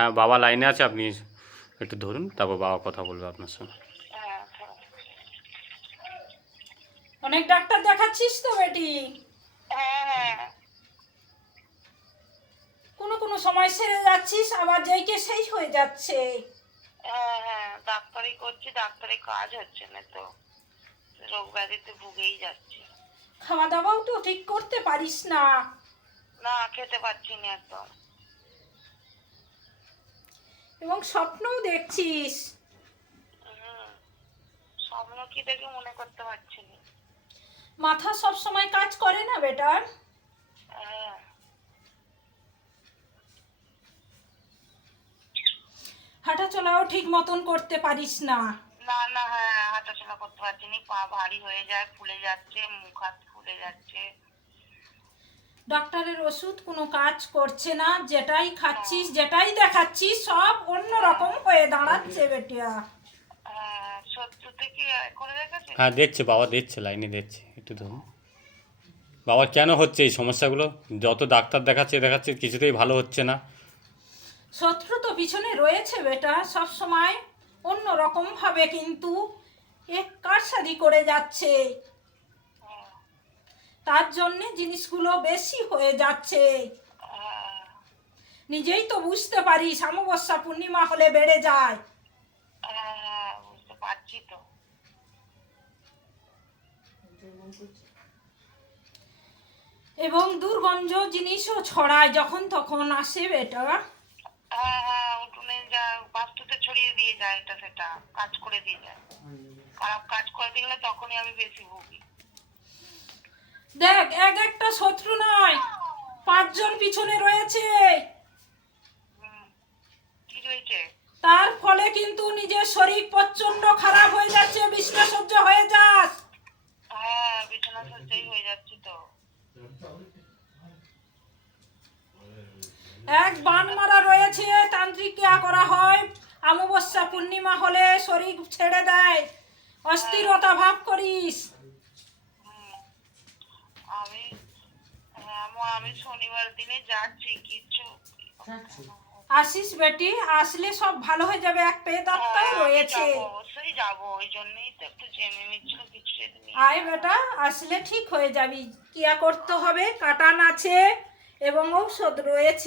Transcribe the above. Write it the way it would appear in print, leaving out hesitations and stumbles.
হ্যাঁ, বাবা লাইনে আছে, আপনি একটু ধরুন, তারপর বাবা কথা বলবে আপনার সঙ্গে। হ্যাঁ, অনেক ডাক্তার দেখাচ্ছিস তো বেটি? হ্যাঁ, হ্যাঁ, কোনো কোনো সময় সেরে যাচ্ছিস, আবার যেইকে সেই হয়ে যাচ্ছে। হ্যাঁ, হ্যাঁ, ডাক্তারি করছি, ডাক্তারি কাজ হচ্ছে না তো, রোগ ব্যাধিতে ভুগেই যাচ্ছি। খাওয়া দাওয়াও তো ঠিক করতে পারিস না। না, খেতে পাচ্ছি না একদম। এবং স্বপ্নও দেখছিস। স্বপ্ন কি দেখে মনে করতে পারছি না। মাথা সব সময় কাজ করে না বেটার? হ্যাঁ, হাঁটা চলাও ঠিক মতন করতে পারিস না। না, না, হ্যাঁ, হাঁটাচলা করতে পারছি না, পা ভারী হয়ে যায়, ফুলে যাচ্ছে, মুখ হাত ফুলে যাচ্ছে। ডাক্তারের ওষুধ কোনো কাজ করছে না, যেটাই খাচ্ছিস যেটাই দেখাচ্ছিস সব অন্য রকম হয়ে দাঁড়াচ্ছে বেটিয়া। শত্রুতে কি করে রেখেছে? হ্যাঁ, দেখছে বাবা, দেখছে, লাইনে দেখছে, একটু ধরুন। বাবার কেন হচ্ছে এই সমস্যাগুলো? যত ডাক্তার দেখাচ্ছে কিছুতেই ভালো হচ্ছে না। শত্রু তো পিছনে রয়েছে বেটা, সব সময় অন্য রকম ভাবে কিন্তু এক কারসাজি করে যাচ্ছে। তার জন্যে জিনিসগুলো বেশি হয়ে যাচ্ছে। নিজেই তো বুঝতে পারিস, অমাবস্যা পূর্ণিমা হলে বেড়ে যায়। বুঝতে পারছি তো। এবং দুর্গন্ধ জিনিসও ছড়ায়, যখন তখন আসে বেটা। হ্যাঁ, উঠোনে যা বাস্তুতে ছড়িয়ে দিয়ে যায়, এটা সেটা কাজ করে দিয়ে যায়। খারাপ কাজ করে দিলে তখনই আমি বেশি ভুগি। দেখ, এক একটা শত্রু নয়, 5 জন পিছনে রয়েছে। কি রয়েছে? তার ফলে কিন্তু নিজের শরীর প্রচন্ড খারাপ হয়ে যাচ্ছে, বিছনাসজ্জ হয়ে যাস। হ্যাঁ, বিছানা সজ্জাই হয়ে যাচ্ছি তো। এক বান মারা রয়েছে, তান্ত্রিক ক্রিয়া করা হয়, অমাবস্যা পূর্ণিমা হলে শরীর ছেড়ে দেয়, অস্থিরতা ভাব করিস। আমি আমি শনিবার দিনে যাচ্ছি, কিছু আসিস বেটি, আসলে সব ভালো হয়ে যাবে, এক পেয়ে দত্তা রয়েছে। অবশ্যই যাবো, ওই জন্যই তো একটু জেনে নিচ্ছিল কিছু যদি আয় বেটা, আসলে ঠিক হয়ে যাবি। ক্রিয়া করতে হবে, কাটান আছে এবং ঔষধ রয়েছে।